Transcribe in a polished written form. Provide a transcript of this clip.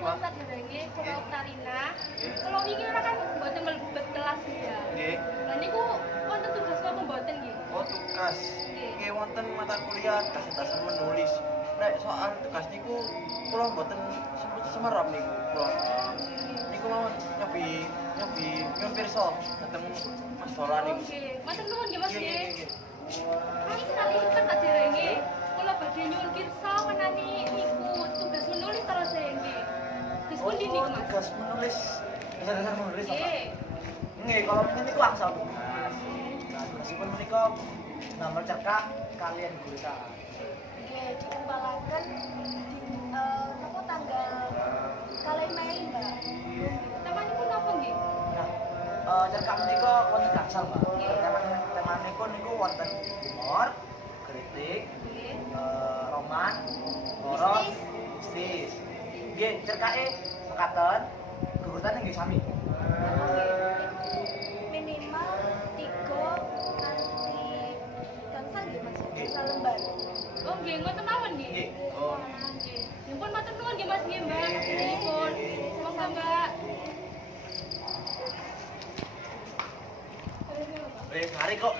Mbak. Saderenge kula Oktarina. Kula niki ora kan mboten mlebet kelas ya. Nggih. Lah niku wonten tugas napa mboten nggih? Oh, tugas. Nggih wonten mata kuliah dasar menulis. Nek soal tugas niku kula mboten semerap niku. Kula niku mawon nyobi nyuwun pirsa dhateng Mas Dora niku. Nggih. Matur nuwun nggih Mas nggih. Nggih. Mas kali kan saderenge kula badhe nyuwun pirsa menani niku tugas menulis terus nggih. Terus pundi niku Mas? Tugas menulis. Dasar menulis. Nggih. Nggih, kalau mungkin niku angsal Bu. Nah, tugasipun menika damel cerkak kalian gurita. Nggih, dikempalaken napa tanggal kalih Mei, Mbak. Temanipun napa nggih? Nah, cerkak menika wonten gangsal, Mbak. Temanipun niku wonten humor, kritik, Nggih. roman, horor, mistis. Nggih, cerkake mekaten, gurutane nggih sami. Minimal 3 nganti gangsal nggih Mas. Gangsal lembar. Oh nggih, ngoten mawon nggih. Nggih. Oh, nggih. Nyuwun matur nuwun nggih Mas nggih, Mbak. Nuwun. Semoga Mbak. Hari kok